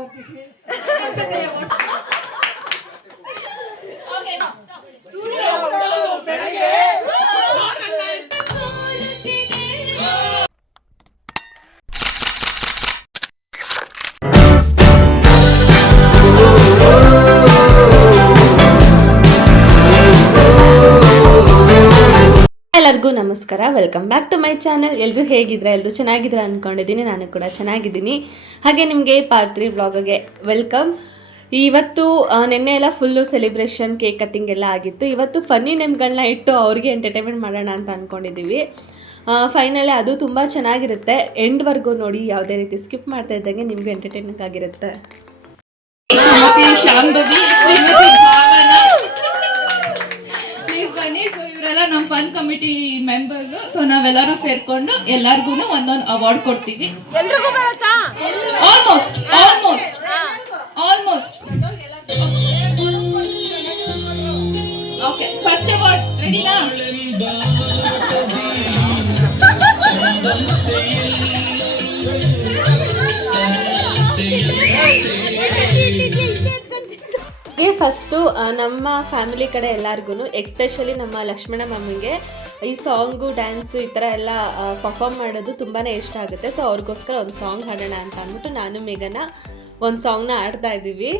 ವರ್ತಿಸಿ ಎಲ್ಲರಿಗೂ ನಮಸ್ಕಾರ, welcome back to my channel. ಎಲ್ಲರೂ ಹೇಗಿದ್ರೆ, ಎಲ್ಲರೂ ಚೆನ್ನಾಗಿದ್ರೆ ಅಂದ್ಕೊಂಡಿದ್ದೀನಿ. ನಾನು ಕೂಡ ಚೆನ್ನಾಗಿದ್ದೀನಿ. ಹಾಗೆ ನಿಮಗೆ ಪಾರ್ಟ್ 3 ವ್ಲಾಗ್ಗೆ ವೆಲ್ಕಮ್. ಇವತ್ತು ನಿನ್ನೆ ಎಲ್ಲ ಫುಲ್ಲು ಸೆಲೆಬ್ರೇಷನ್, ಕೇಕ್ ಕಟ್ಟಿಂಗ್ ಎಲ್ಲ ಆಗಿತ್ತು. ಇವತ್ತು ಫನ್ನಿ ನೇಮ್ಗಳನ್ನ ಇಟ್ಟು ಅವ್ರಿಗೆ ಎಂಟರ್ಟೈನ್ಮೆಂಟ್ ಮಾಡೋಣ ಅಂತ ಅಂದ್ಕೊಂಡಿದ್ದೀವಿ. ಫೈನಲಿ ಅದು ತುಂಬ ಚೆನ್ನಾಗಿರುತ್ತೆ. ಎಂಡ್ವರೆಗೂ ನೋಡಿ, ಯಾವುದೇ ರೀತಿ ಸ್ಕಿಪ್ ಮಾಡ್ತಾ ಇದ್ದಂಗೆ ನಿಮಗೂ ಎಂಟರ್ಟೈನ್ಮೆಂಟ್ ಆಗಿರುತ್ತೆ. ನಮ್ಮ ಫನ್ ಕಮಿಟಿ ಮೆಂಬರ್ಸ್. ಸೊ ನಾವೆಲ್ಲರೂ ಸೇರ್ಕೊಂಡು ಎಲ್ಲರಿಗೂ ಒಂದೊಂದು ಅವಾರ್ಡ್ ಕೊಡ್ತೀವಿ. ಆಲ್ಮೋಸ್ಟ್ ಓಕೆ, ಫಸ್ಟ್ ಅವಾರ್ಡ್ ರೆಡಿನಾ? ಫಸ್ಟು ನಮ್ಮ ಫ್ಯಾಮಿಲಿ ಕಡೆ ಎಲ್ಲರಿಗೂ, ಎಕ್ಸ್ಪೆಷಲಿ ನಮ್ಮ ಲಕ್ಷ್ಮಣ ಮಮ್ಮಿಗೆ ಈ ಸಾಂಗು, ಡ್ಯಾನ್ಸು ಈ ಥರ ಎಲ್ಲ ಪರ್ಫಾರ್ಮ್ ಮಾಡೋದು ತುಂಬಾ ಇಷ್ಟ ಆಗುತ್ತೆ. ಸೊ ಅವ್ರಿಗೋಸ್ಕರ ಒಂದು ಸಾಂಗ್ ಹಾಡೋಣ ಅಂತ ಅಂದ್ಬಿಟ್ಟು ನಾನು ಮೇಘನ ಒಂದು ಸಾಂಗ್ನ ಆಡ್ತಾ ಇದ್ದೀವಿ.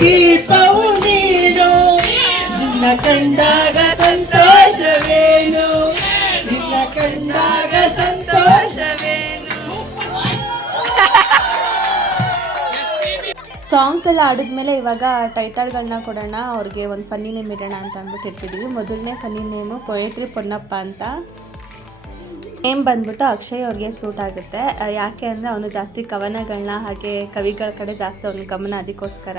ದೀಪವು ನೀನು, ನಿನ್ನ ಕಂಡಾಗ ಸಂತೋಷವೇನು, ನಿನ್ನ ಕಂಡಾಗ ಸಂತೋಷವೇನು. ಸಾಂಗ್ಸ್ ಎಲ್ಲ ಆಡಿದ್ಮೇಲೆ ಇವಾಗ ಟೈಟಲ್ಗಳನ್ನ ಕೊಡೋಣ. ಅವ್ರಿಗೆ ಒಂದು ಫನ್ನಿ ನೇಮ್ ಇಡೋಣ ಅಂತ ಅಂದ್ಬಿಟ್ಟು ಇಟ್ಟಿದ್ದೀವಿ. ಮೊದಲನೇ ಫನ್ನಿ ನೇಮು ಪೊಯೆಟ್ರಿ ಪೊನ್ನಪ್ಪ ಅಂತ. ನೇಮ್ ಬಂದ್ಬಿಟ್ಟು ಅಕ್ಷಯ್ ಅವ್ರಿಗೆ ಸೂಟ್ ಆಗುತ್ತೆ. ಯಾಕೆ ಅಂದರೆ ಅವನು ಜಾಸ್ತಿ ಕವನಗಳನ್ನ ಹಾಗೆ ಕವಿಗಳ ಕಡೆ ಜಾಸ್ತಿ ಅವನ ಗಮನ, ಅದಕ್ಕೋಸ್ಕರ.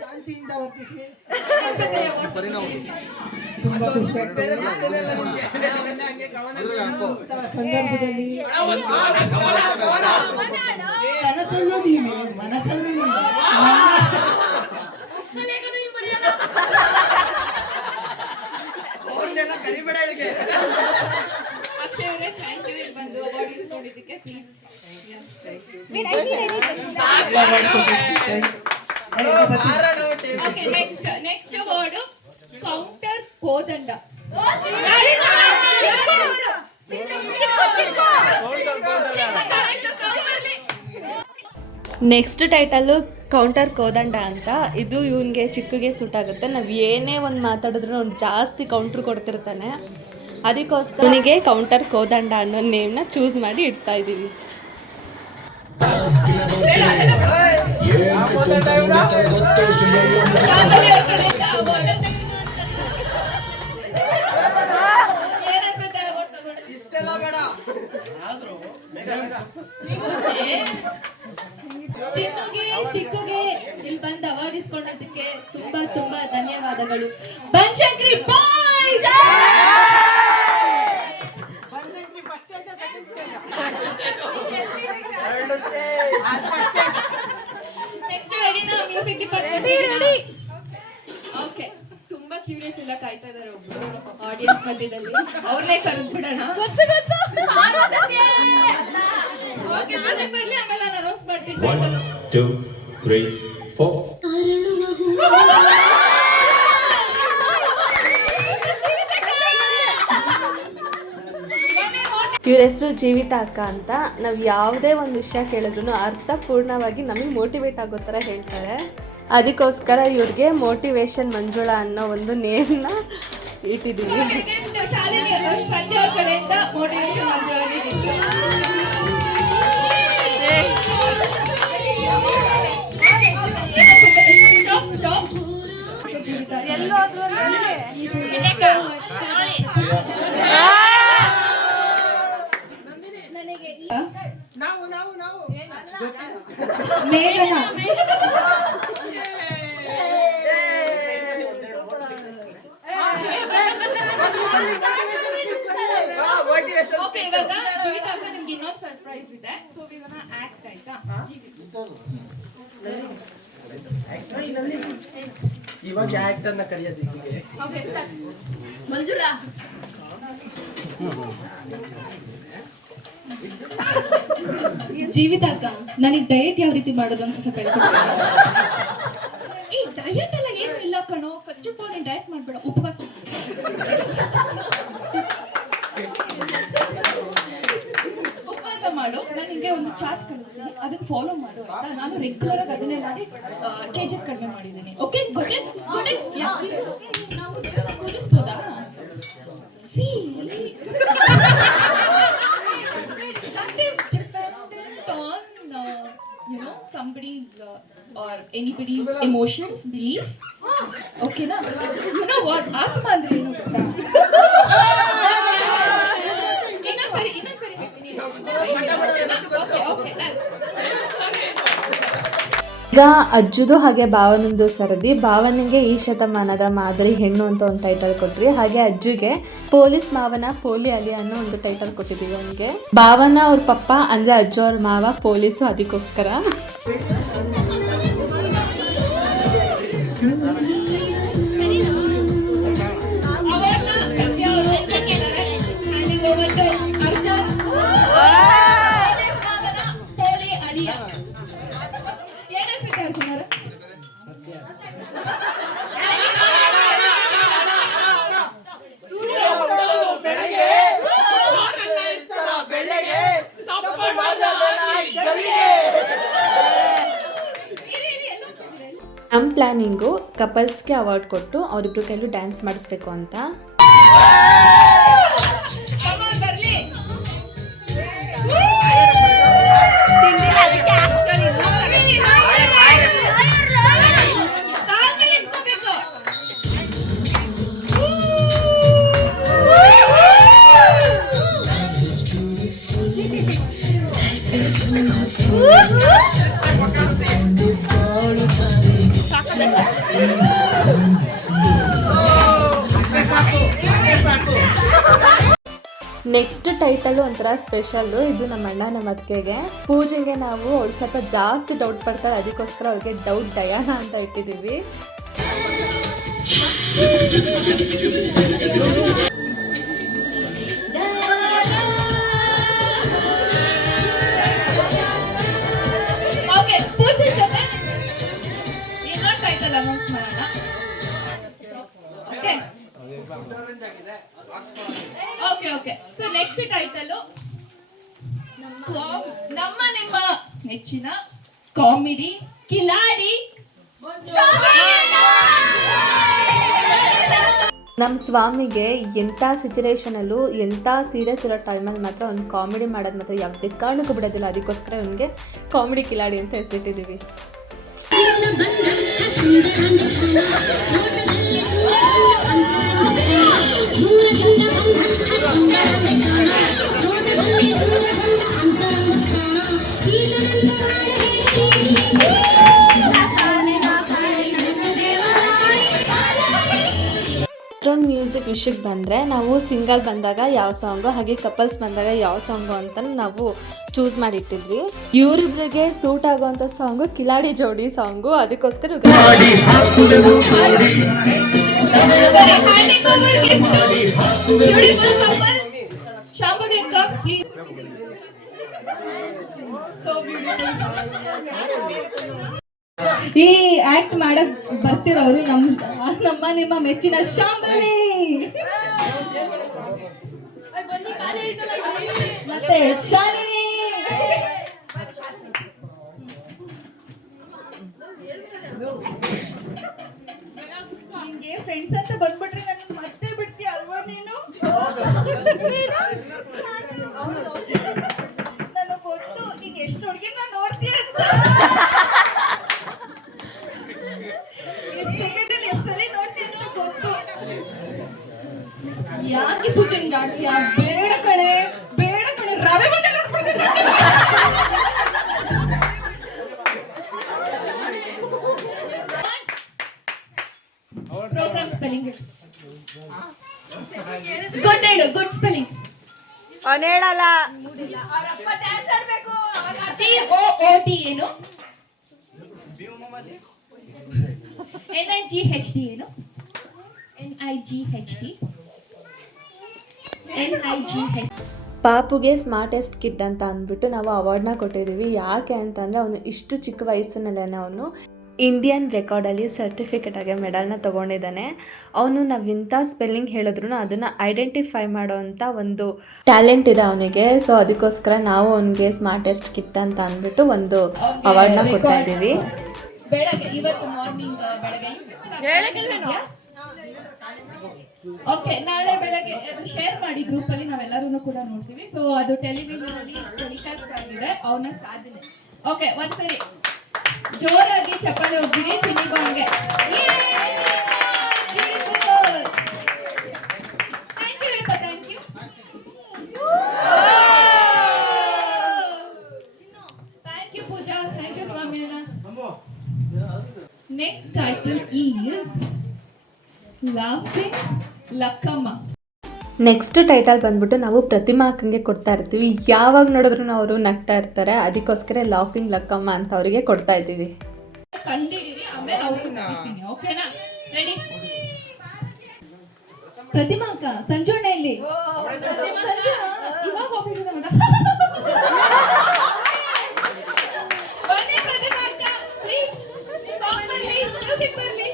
ಶಾಂತಿಯಿಂದ ವರ್ತಿಸಿ ತುಂಬಾ ಖುಷಿ ಸಂದರ್ಭದಲ್ಲಿ ಕನಸಲ್ಲೂ ನೀನೆ, ಮನಸ್ಸಲ್ಲೂ ನೀನೆ. ಅಕ್ಷಯ್ ಅವರೇ, ಥ್ಯಾಂಕ್ ಯು. ಇಲ್ಲಿ ಬಂದು ಅವಾರ್ಡ್ ಮಾಡಿದ್ದಕ್ಕೆ please. Okay, next word counter Kodanda. Next title counter Kodanda ಅಂತ. ಇದು ಇವನಿಗೆ ಚಿಕ್ಕಗೆ ಸೂಟ್ ಆಗುತ್ತೆ. ನಾವು ಏನೇ ಒಂದು ಮಾತಾಡಿದ್ರು ಅವ್ನು ಜಾಸ್ತಿ ಕೌಂಟ್ರ್ ಕೊಡ್ತಿರ್ತಾನೆ. ಅದಕ್ಕೋಸ್ಕರ ಅವನಿಗೆ ಕೌಂಟರ್ ಕೋದಂಡ ಅನ್ನೋ ನೇಮ್ನ ಚೂಸ್ ಮಾಡಿ ಇಡ್ತಾ ಇದ್ದೀವಿ. ಚಿಕ್ಕುಗೆ ಇಲ್ಲಿ ಬಂದು ಅವಾರ್ಡ್ ಇಸ್ಕೊಳ್ಳೋದಕ್ಕೆ ತುಂಬಾ ತುಂಬಾ ಧನ್ಯವಾದಗಳು. ಬನಶಂಕರಿ ಬಾಯ್ಸ್. ನೆಕ್ಸ್ಟ್ ರೆಡಿನಾ? Music department okay. ತುಂಬಾ ಕ್ಯೂರಿಯಸ್ ಎಲ್ಲ ಕಾಯ್ತಾ ಇದಾರೆ ಒಬ್ರು ಆಡಿಯನ್ಸ್ ಮಧ್ಯದಲ್ಲಿ. ಅವ್ರನ್ನೇ ಕರೆದು ಬಿಡೋಣ. ಓಕೆ, ಬರ್ಲಿ, ಆಮೇಲೆ ನಾನು ಅನೌನ್ಸ್ ಮಾಡ್ತೀನಿ. 1 2 3 4. ಇವ್ರ ಹೆಸರು ಜೀವಿತ ಅಕ್ಕ ಅಂತ. ನಾವು ಯಾವುದೇ ಒಂದು ವಿಷಯ ಕೇಳಿದ್ರು ಅರ್ಥಪೂರ್ಣವಾಗಿ ನಮಗೆ ಮೋಟಿವೇಟ್ ಆಗೋ ಥರ ಹೇಳ್ತಾರೆ. ಅದಕ್ಕೋಸ್ಕರ ಇವ್ರಿಗೆ ಮೋಟಿವೇಶನ್ ಮಂಜುಳಾ ಅನ್ನೋ ಒಂದು ನೇಮ್ನ ಇಟ್ಟಿದ್ದೀವಿ. ಶಾಲೆಗೆ ಸಂಜೆ ಅವ್ರ ಕಡೆಯಿಂದ ಮೋಟಿವೇಶನ್ ಓಕೆ, ಇವಾಗ ಜೀವಿತ ಅಕ್ಕ ನಿಮ್ಗೆ ಇನ್ನೊಂದು ಸರ್ಪ್ರೈಸ್ ಇದೆ. ಸೊ ವಿ ಗೋನಾ ಆಕ್ಟ್, ಆಯ್ತಾ? ಇವಾಗ ಆಕ್ಟ್ ಅನ್ನ ಕರೆಯೋದಿಕ್ಕೆ. ಓಕೆ, ಮಂಜುಳಾ. ಜೀವಿತ ಅಕ್ಕ, ನನಗೆ ಡಯಟ್ ಯಾವ ರೀತಿ ಮಾಡೋದು ಅಂತ ಸ್ವಲ್ಪ ಹೇಳ್ಕೊಡ್ತೀನಿ. ಈ ಡಯಟ್ ಎಲ್ಲ ಏನು ಇಲ್ಲ ಕಣೋ. ಫಸ್ಟ್ ಆಫ್ ಆಲ್ ನೀನು ಡಯಟ್ ಮಾಡ್ಬೇಡ, ಉಪವಾಸ ಮಾಡು. ನಾನು ನಿಮಗೆ ಒಂದು ಚಾರ್ಟ್ ಕಳಿಸ್ತೀನಿ, ಅದನ್ನ ಫಾಲೋ ಮಾಡು ಆಯ್ತಾ? ನಾನು ರೆಗ್ಯುಲರ್ ಆಗಿ ಅದನ್ನೇ ಮಾಡಿ ಕೆಜಿಸ್ ಕಡಿಮೆ ಮಾಡಿದ್ದೀನಿ. ಓಕೆ, ಪೂಜಿಸ್ಬೋದಾ? See that is dependent on somebody's or anybody's emotions, belief. Okay na? You know what? ಆತ್ಮ ಅಂದ್ರೆ ಏನು ಗೊತ್ತಾ? ಇನ್ನೊಂದ್ಸರಿ ಈಗ ಅಜ್ಜುದು ಹಾಗೆ ಭಾವನಂದು ಸರದಿ. ಭಾವನಿಗೆ ಈ ಶತಮಾನದ ಮಾದರಿ ಹೆಣ್ಣು ಅಂತ ಒಂದು ಟೈಟಲ್ ಕೊಟ್ರಿ. ಹಾಗೆ ಅಜ್ಜಿಗೆ ಪೊಲೀಸ್ ಮಾವನ ಪೋಲಿ ಅಲಿ ಅನ್ನೋ ಒಂದು ಟೈಟಲ್ ಕೊಟ್ಟಿದ್ದೀವಿ. ಅವನಿಗೆ ಭಾವನ ಅವ್ರ ಪಪ್ಪ ಅಂದ್ರೆ ಅಜ್ಜು ಅವ್ರ ಮಾವ ಪೊಲೀಸು, ಅದಕ್ಕೋಸ್ಕರ. ನಮ್ಮ ಪ್ಲಾನಿಂಗು ಕಪಲ್ಸ್ಗೆ ಅವಾರ್ಡ್ ಕೊಟ್ಟು ಅವರಿಬ್ರು ಕೈಲೂ ಡ್ಯಾನ್ಸ್ ಮಾಡಿಸ್ಬೇಕು ಅಂತ. ನೆಕ್ಸ್ಟ್ ಟೈಟಲ್ ಒಂಥರ ಸ್ಪೆಷಲ್ಲು. ಇದು ನಮ್ಮ ಅಣ್ಣ ನಮ್ಮ ಅತ್ತಿಗೆಗೆ. ಪೂಜೆಗೆ ನಾವು ಅವ್ಳು ಸ್ವಲ್ಪ ಜಾಸ್ತಿ ಡೌಟ್ ಪಡ್ತಾಳೆ, ಅದಕ್ಕೋಸ್ಕರ ಅವ್ರಿಗೆ ಡೌಟ್ ಡಯಾನ ಅಂತ ಇಟ್ಟಿದ್ದೀವಿ. ನೆಕ್ಸ್ಟ್ ಟೈಟಲ್ ನಮ್ಮ ನಿಮ್ಮ ನೆಚ್ಚಿನ ಕಾಮಿಡಿ ಕಿಲಾಡಿ. ನಮ್ಮ ಸ್ವಾಮಿಗೆ ಎಂಥ ಸಿಚುರೇಷನಲ್ಲೂ ಎಂಥ ಸೀರಿಯಸ್ ಇರೋ ಟೈಮಲ್ಲಿ ಮಾತ್ರ ಒಂದು ಕಾಮಿಡಿ ಮಾಡೋದು ಮಾತ್ರ ಯಾವುದೇ ಕಾರಣಕ್ಕೂ ಬಿಡೋದಿಲ್ಲ. ಅದಕ್ಕೋಸ್ಕರ ಅವನಿಗೆ ಕಾಮಿಡಿ ಕಿಲಾಡಿ ಅಂತ ಹೆಸರಿಟ್ಟಿದ್ದೀವಿ. ಮ್ಯೂಸಿಕ್ ವಿಷಯಕ್ಕೆ ಬಂದರೆ ನಾವು ಸಿಂಗಲ್ ಬಂದಾಗ ಯಾವ ಸಾಂಗು ಹಾಗೆ ಕಪಲ್ಸ್ ಬಂದಾಗ ಯಾವ ಸಾಂಗು ಅಂತ ನಾವು ಚೂಸ್ ಮಾಡಿಟ್ಟಿದ್ವಿ. ಇವರಿಬ್ಬರಿಗೆ ಸೂಟ್ ಆಗುವಂಥ ಸಾಂಗು ಕಿಲಾಡಿ ಜೋಡಿ ಸಾಂಗು. ಅದಕ್ಕೋಸ್ಕರ ಈ ಆಕ್ಟ್ ಮಾಡಕ್ ಬರ್ತಿರೋರು ನಮ್ಮ ನಿಮ್ಮ ಮೆಚ್ಚಿನ ಶಾಂಭವಿ ಮತ್ತೆ ಶಾಲಿನಿ. ನಿಂಗೆ ಫ್ರೆಂಡ್ಸ್ ಅಂತ ಬಂದ್ಬಿಟ್ರೆ ನನ್ನ ಮತ್ತೆ ಬಿಡ್ತೀಯ ಅಲ್ವಾ ನೀನು? ನನಗೆ ಗೊತ್ತು ನೀನ್ ಎಷ್ಟು ಹುಡುಗಿನ ನೋಡ್ತೀಯ ಅಂತ. ಯಾಕೆ ಪೂಜೆ ಆಡ್ತೀಯ? ಬೇಡ ಕಣೆ ರವೆ ಬಂಡೆ ಪ್ರೋಗ್ರಾಮ್ ಸ್ಪೆಲ್ಲಿಂಗ್ ಗುಡ್ ಸ್ಪೆಲ್ಲಿಂಗ್ ಅವನೇಳಲ್ಲ. COOT ಏನು? NIGHT ಏನು? NIGHT. ಪಾಪುಗೆ ಸ್ಮಾರ್ಟೆಸ್ಟ್ ಕಿಡ್ ಅಂತ ಅಂದ್ಬಿಟ್ಟು ನಾವು ಅವಾರ್ಡ್ನ ಕೊಟ್ಟಿದ್ದೀವಿ. ಯಾಕೆ ಅಂತಂದರೆ ಅವನು ಇಷ್ಟು ಚಿಕ್ಕ ವಯಸ್ಸಿನಲ್ಲೇ ಅವನು ಇಂಡಿಯನ್ ರೆಕಾರ್ಡಲ್ಲಿ ಸರ್ಟಿಫಿಕೇಟ್ ಆಗಿ ಮೆಡಲ್ನ ತೊಗೊಂಡಿದ್ದಾನೆ. ಅವನು ನಾವು ಇಂಥ ಸ್ಪೆಲ್ಲಿಂಗ್ ಹೇಳಿದ್ರು ಅದನ್ನು ಐಡೆಂಟಿಫೈ ಮಾಡೋವಂಥ ಒಂದು ಟ್ಯಾಲೆಂಟ್ ಇದೆ ಅವನಿಗೆ. ಸೊ ಅದಕ್ಕೋಸ್ಕರ ನಾವು ಅವನಿಗೆ ಸ್ಮಾರ್ಟೆಸ್ಟ್ ಕಿಡ್ ಅಂತ ಅಂದ್ಬಿಟ್ಟು ಒಂದು ಅವಾರ್ಡ್ನ ಕೊಡ್ತಾ ಇದ್ದೀವಿ. ಬೆಳಗ್ಗೆ ಇವತ್ತು ಮಾರ್ನಿಂಗ್ ಓಕೆ, ನಾಳೆ ಬೆಳಗ್ಗೆ ಅದು ಶೇರ್ ಮಾಡಿ ಗ್ರೂಪ್ ಅಲ್ಲಿ, ನಾವೆಲ್ಲರೂ ಕೂಡ ನೋಡ್ತೀವಿ. ಸೊ ಅದು ಟೆಲಿವಿಷನ್ ಅಲ್ಲಿ ಟೆಲಿಕಾಸ್ಟ್ ಆಗಿದೆ ಅವನ ಸಾಧನೆ. ಓಕೆ, ಒಂದ್ಸರಿ ಜೋರಾಗಿ ಚಪ್ಪಾಳೆ ಹೋಗ್ಬಿಡಿ ಚಿನ್ನಿಬಾನ್ಗೆ. Thank you Pooja, thank you ಸ್ವಾಮಿಯಣ್ಣ. Next title is laughing Lakkamma. Next title ಬಂದ್ಬಿಟ್ಟು ನಾವು ಪ್ರತಿಮಾ ಅಕ್ಕಂಗೆ ಕೊಡ್ತಾ ಇರ್ತೀವಿ. ಯಾವಾಗ ನೋಡಿದ್ರು ಅವರು ನಗ್ತಾ ಇರ್ತಾರೆ. ಅದಕ್ಕೋಸ್ಕರ ಲಾಫಿಂಗ್ ಲಕ್ಕಮ್ಮ ಅಂತ ಅವರಿಗೆ ಕೊಡ್ತಾ ಇದ್ದೀವಿ. ಕಂಡಿಡಿರಿ, ಆಮೇಲೆ ಅವ್ರಿಗೆ ಮುಗಿಸ್ತೀನಿ. ಓಕೆನಾ? ರೆಡಿ? ಪ್ರತಿಮಾ ಅಕ್ಕ ಸಂಜೋಣೆಯಲ್ಲಿ ಇವಾಗ ಆಫೀಸಿಂದ ಬನ್ನಿ ಪ್ರತಿಮಾ ಅಕ್ಕ, ಪ್ಲೀಸ್ ಸಾಂಗ್ ಬರ್ಲಿ, ಮ್ಯೂಸಿಕ್ ಬರ್ಲಿ.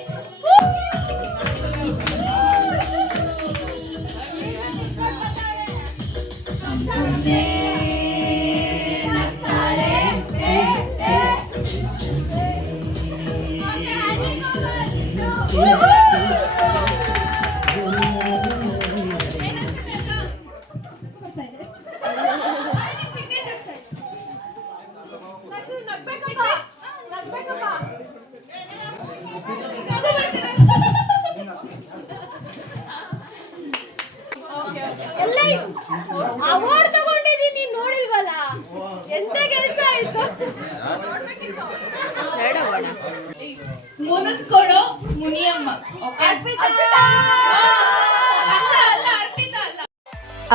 ಅವಾರ್ಡ್ ತಗೊಂಡಿದ್ದೀನಿ, ನೋಡಿಲ್ವಲ್ಲ? ಎಂತ ಕೆಲಸ ಆಯ್ತು? ಮುನಿಸ್ಕೊಳ್ಳೋ ಮುನಿಯಮ್ಮ.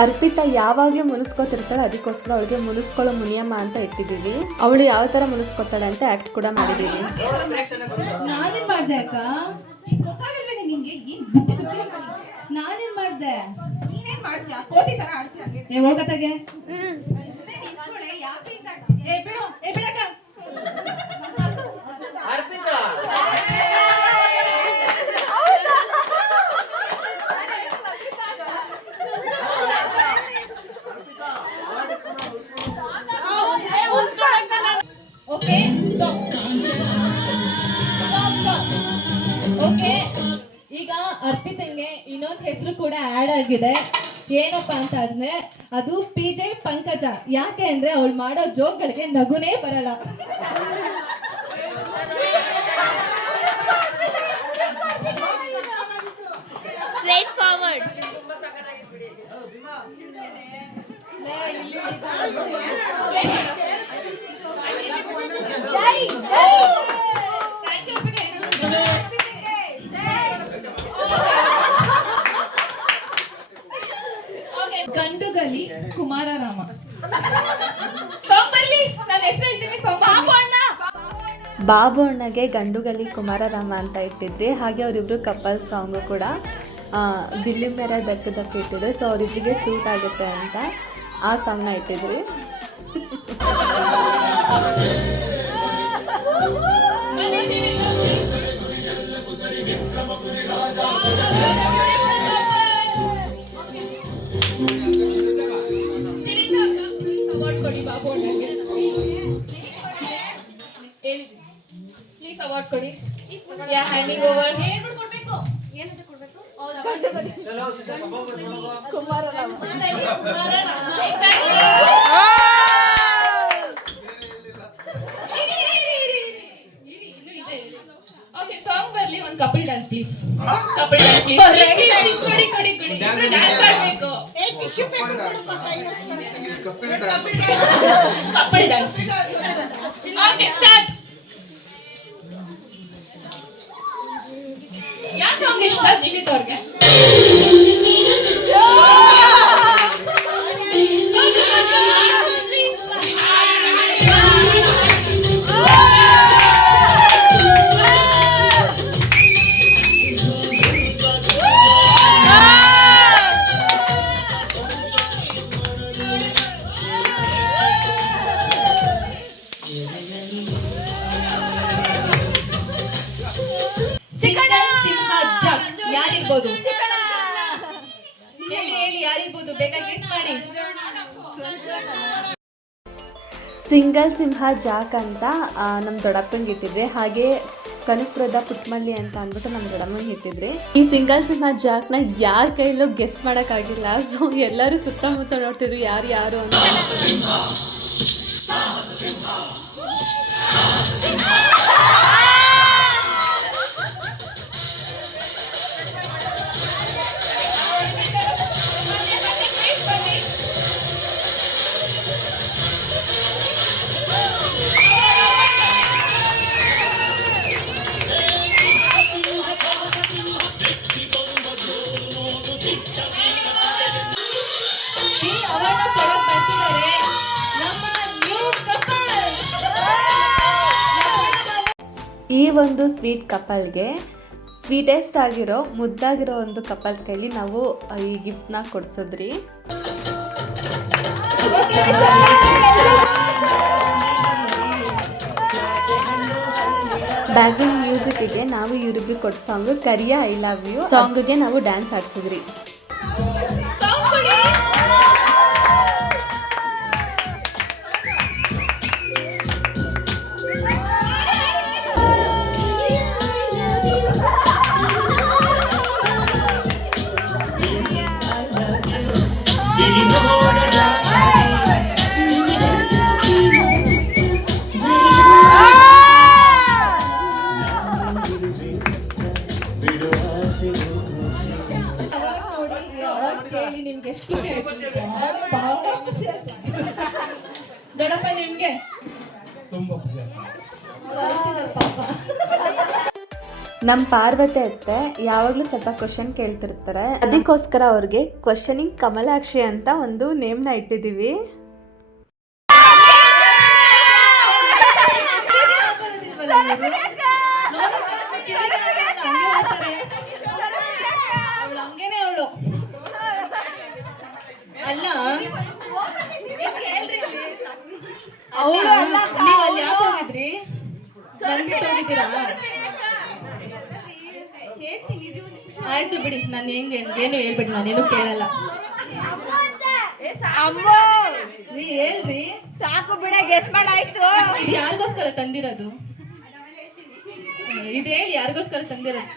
ಅರ್ಪಿತಾ ಯಾವಾಗಲೂ ಮುನಿಸ್ಕೋತಿರ್ತಾಳೆ. ಅದಕ್ಕೋಸ್ಕರ ಅವಳಿಗೆ ಮುನಿಸ್ಕೊಳ್ಳೋ ಮುನಿಯಮ್ಮ ಅಂತ ಇಟ್ಟಿದ್ದೀವಿ. ಅವಳು ಯಾವ ಥರ ಮುನಿಸ್ಕೋತಾಳೆ ಅಂತ ಆ್ಯಕ್ಟ್ ಕೂಡ ಮಾಡಿದ್ದೀವಿ. ನಾನೇನ್ ಮಾಡ್ದೆ ಅಕ್ಕ? ಗೊತ್ತಾಗಿಲ್ವೇನೆ ನಿಂಗೆ? ಏನ್ ಬುದ್ಧಿ ಗೊತ್ತಿಲ್ಲ. ನಾನೇನ್ ಮಾಡ್ದೆ? ನೀನೇನ್ ಮಾಡ್ತೀಯ? ಕೋತಿ ತರ ಆಡ್ತೀಯ. ಏ ಹೋಗತ್ತಾಗೆ. ಏ ಬಿಡು, ಏ ಬಿಡಕ್ಕ. ಅರ್ಪಿತಾ ಕೂಡ ಆ್ಯಡ್ ಆಗಿದೆ. ಏನಪ್ಪ ಅಂತ ಆದ್ರೆ ಅದು PJ ಪಂಕಜ. ಯಾಕೆ ಅಂದ್ರೆ ಅವಳು ಮಾಡೋ ಜೋಕ್ಗಳಿಗೆ ನಗುನೇ ಬರಲ್ಲ. Straight forward. Gandugali Kumararama. Song ಬರ್ಲಿ, ನಾನು ಹೆಸರು ಹೇಳ್ತೀನಿ. ಬಾಬು ಅಣ್ಣಗೆ ಗಂಡುಗಲಿ ಕುಮಾರರಾಮ ಅಂತ ಇಟ್ಟಿದ್ರಿ. ಹಾಗೆ ಅವರಿಬ್ರು ಕಪಲ್ ಸಾಂಗು ಕೂಡ ದಿಲ್ಲಿ ಮೇರೆ ದಕ್ಕದಪ್ಪ ಇಟ್ಟಿದ್ರು. ಸೊ ಅವರಿಬ್ಬರಿಗೆ ಸೂಟ್ ಆಗುತ್ತೆ ಅಂತ ಆ ಸಾಂಗ್ನ ಇಟ್ಟಿದ್ರಿ. ಪ್ಲೀಸ್ ಅವಾರ್ಡ್ ಕೊಡಿ. ಯಾ ಹ್ಯಾಂಡಿಂಗ್ ಓವರ್. ಓಕೆ, ಸಾಂಗ್ ಬರ್ಲಿ. ಒಂದು couple dance please. Couple dance please. ಕೊಡಿ ಇಬ್ರು ಡ್ಯಾನ್ಸ್ ಆಡಬೇಕು. Couple dance please. Okay, start. ಯಾವ ಸಾಂಗ್ ಇಷ್ಟ ಜೀವಿತ್ ಅವ್ರಿಗೆ? ಯಾರಿರ್ಬೋದು ಹೇಳಿ ಯಾರಿರ್ಬೋದು? ಬೇಗ ಗೆಸ್ ಮಾಡಿ. ಸಿಂಗಲ್ ಸಿಂಹ ಜಾಕ್ ಅಂತ ನಮ್ಮ ದೊಡ್ಡಪ್ಪಂಗೆ ಇಟ್ಟಿದ್ರಿ. ಹಾಗೆ ಕನಕಪುರದ ಪುಟ್ಮಲ್ಲಿ ಅಂತ ಅಂದ್ಬಿಟ್ಟು ನಮ್ಮ ದೊಡ್ಡಮ್ಮಂಗೆ ಇಟ್ಟಿದ್ರಿ. ಈ ಸಿಂಗಲ್ ಸಿಂಹ ಜಾಕ್ನ ಯಾರ ಕೈಲೂ ಗೆಸ್ ಮಾಡೋಕ್ಕಾಗಿಲ್ಲ. ಸೊ ಎಲ್ಲರೂ ಸುತ್ತಮುತ್ತ ನೋಡ್ತಿದ್ರು ಯಾರು ಅಂತ. ಈ ಒಂದು ಸ್ವೀಟ್ ಕಪಲ್ಗೆ ಸ್ವೀಟೆಸ್ಟ್ ಆಗಿರೋ ಮುದ್ದಾಗಿರೋ ಒಂದು ಕಪಲ್ ಕೈಲಿ ನಾವು ಈ ಗಿಫ್ಟ್ನ ಕೊಡ್ಸಿದ್ರಿ. ಬ್ಯಾಕ್ಗ್ರೌಂಡ್ ಮ್ಯೂಸಿಕ್ಗೆ ನಾವು ಇವರಿಬ್ರು ಕೊಟ್ಟ song Kariya I love you ಸಾಂಗ್ಗೆ ನಾವು ಡ್ಯಾನ್ಸ್ ಆಡ್ಸಿದ್ರಿ. ನಿಮ್ಗೆ ಎಷ್ಟು ಖುಷಿ ಆಯ್ತು? ದೊಡ್ಡಪ್ಪ ನಿಮ್ಗೆ ನಮ್ಮ ಪಾರ್ವತಿ ಅತ್ತೆ ಯಾವಾಗಲೂ ಸ್ವಲ್ಪ ಕ್ವಶನ್ ಕೇಳ್ತಿರ್ತಾರೆ. ಅದಕ್ಕೋಸ್ಕರ ಅವ್ರಿಗೆ ಕ್ವಶನಿಂಗ್ ಕಮಲಾಕ್ಷಿ ಅಂತ ಒಂದು ನೇಮ್ನ ಇಟ್ಟಿದ್ದೀವಿ. ಅಲ್ಲ ಅವಳು ನೀವು ಅಲ್ಲಿ ಯಾಕೆ ಹೋಗಿದ್ರಿ? ಆಯ್ತು ಬಿಡಿ, ನಾನು ಏನು ಹೇಳ್ಬಿಡಿ, ನಾನೇನು ಕೇಳಲ್ಲ. ನೀ ಹೇಳ್ರಿ ಸಾಕು ಬಿಡ, ಗೆಸ್ ಮಾಡಾಯ್ತು. ಇದು ಯಾರಿಗೋಸ್ಕರ ತಂದಿರೋದು? ಇದು ಹೇಳಿ, ಯಾರಿಗೋಸ್ಕರ ತಂದಿರೋದು?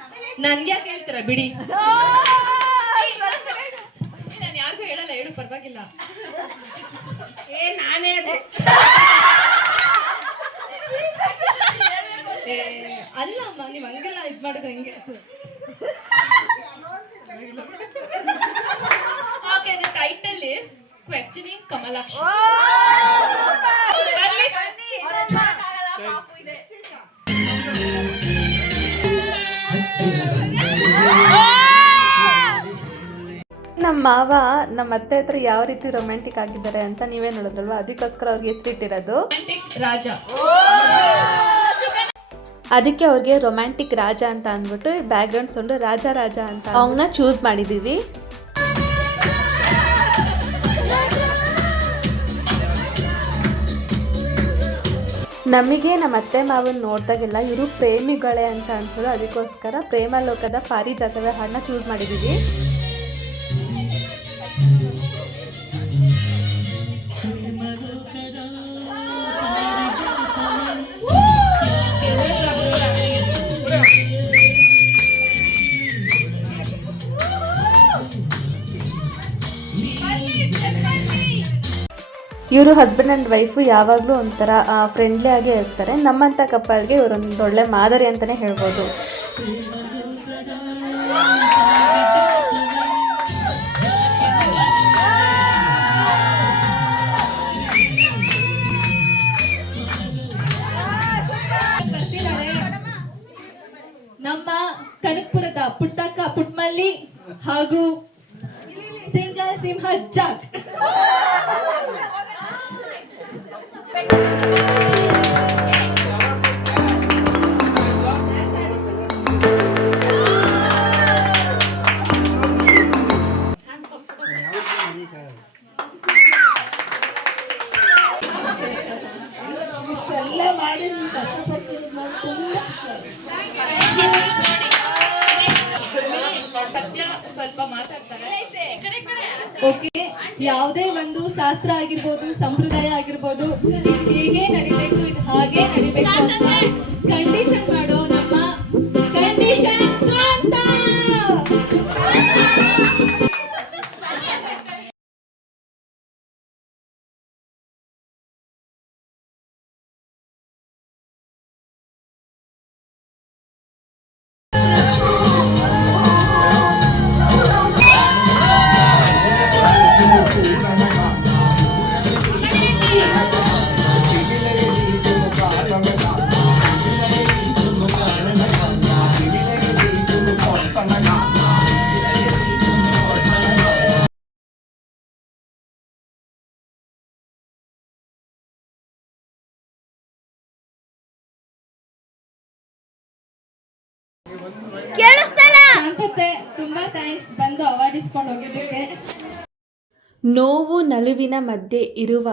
ನನ್ಗೆ ಯಾಕೆ ಹೇಳ್ತೀರಾ ಬಿಡಿ. ಬಿಡು ಪರವಾಗಿಲ್ಲ. ನಾನೇ ಅಲ್ಲಮ್ಮ ನೀವ್ ಹಂಗೆಲ್ಲ ಇದ್ ಮಾಡಿದ್ರೆ ಹೆಂಗೆ? Okay, the title is Questioning Kamalakshi. ನಮ್ಮ ಮಾವ ನಮ್ಮ ಅತ್ತೆ ಹತ್ರ ಯಾವ ರೀತಿ ರೊಮ್ಯಾಂಟಿಕ್ ಆಗಿದ್ದಾರೆ ಅಂತ ನೀವೇ ನೋಡಿದ್ರಲ್ವಾ, ಅದಕ್ಕೋಸ್ಕರ ಅವ್ರಿಗೆ ಹೆಸರಿಟ್ಟಿರೋದು Romantic Raja. ಅದಕ್ಕೆ ಅವ್ರಿಗೆ ರೊಮ್ಯಾಂಟಿಕ್ ರಾಜ ಅಂತ ಅಂದ್ಬಿಟ್ಟು ಬ್ಯಾಕ್ ಗ್ರೌಂಡ್ ಸೌಂಡ್ ರಾಜ ರಾಜ ಅಂತ ಅವನ್ನ ಚೂಸ್ ಮಾಡಿದ್ದೀವಿ. ನಮಗೆ ನಮ್ಮ ಅತ್ತೆ ಮಾವನ್ನ ನೋಡಿದಾಗೆಲ್ಲ ಇವರು ಪ್ರೇಮಿಗಳೇ ಅಂತ ಅನ್ಸೋದು, ಅದಕ್ಕೋಸ್ಕರ ಪ್ರೇಮ ಲೋಕದ ಪಾರಿಜಾತವೇ ಹಾಡನ್ನ ಚೂಸ್ ಮಾಡಿದ್ದೀವಿ. ಇವರು ಹಸ್ಬೆಂಡ್ ಆ್ಯಂಡ್ ವೈಫು ಯಾವಾಗಲೂ ಒಂಥರ ಫ್ರೆಂಡ್ಲಿ ಆಗೇ ಇರ್ತಾರೆ. ನಮ್ಮಂಥ ಕಪ್ಪಲ್ಗೆ ಇವರೊಂದು ಒಳ್ಳೆ ಮಾದರಿ ಅಂತಲೇ ಹೇಳ್ಬೋದು. ನಮ್ಮ ಕನಕಪುರದ ಪುಟ್ಟಕ್ಕ ಪುಟ್ಮಲ್ಲಿ ಹಾಗೂ ಸಿಂಗಲ್ ಸಿಂಹ ಜಾಕ್. ಇಷ್ಟೆಲ್ಲ ಮಾಡಿ ನೀವು ಕಷ್ಟಪಡ್ತೀರಿ ನೋಡಿ ತುಂಬಾ ಸತ್ಯ ಸ್ವಲ್ಪ ಮಾತಾಡ್ತಾರೆ. ಓಕೆ, ಯಾವುದೇ ಒಂದು ಶಾಸ್ತ್ರ ಆಗಿರ್ಬೋದು, ಸಂಪ್ರದಾಯ ಆಗಿರ್ಬೋದು, ಹೀಗೆ ನಡಿಬೇಕು, ಇದು ಹಾಗೆ ನಡಿಬೇಕು ಅಂತ ಕಂಡೀಷನ್ ಮಾಡೋ ನಮ್ಮ ಕಂಡೀಷನ್ ಅಂತ. ಶಾಂತತೆ, ತುಂಬಾ ಥ್ಯಾಂಕ್ಸ್ ಬಂದು ಅವಾರ್ಡ್ ಇಸ್ಕೊಂಡು ಹೋಗಿದ್ದಕ್ಕೆ. ನೋವು ನಲಿವಿನ ಮಧ್ಯೆ ಇರುವ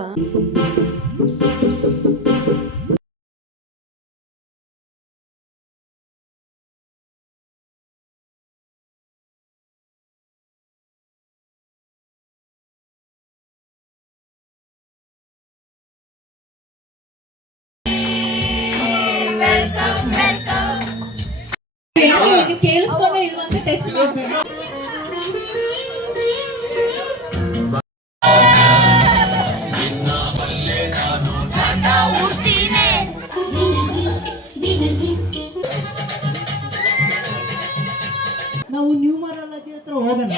ಕೇಳಿಸ್ಕೊಂಡೇ ಇರುವಂತ ಟೆಸ್ಟ್ ಮಾಡ್ಬೇಕು. ನಾವು ನ್ಯೂಮರಾಲಜಿ ಹತ್ರ ಹೋಗೋಣ.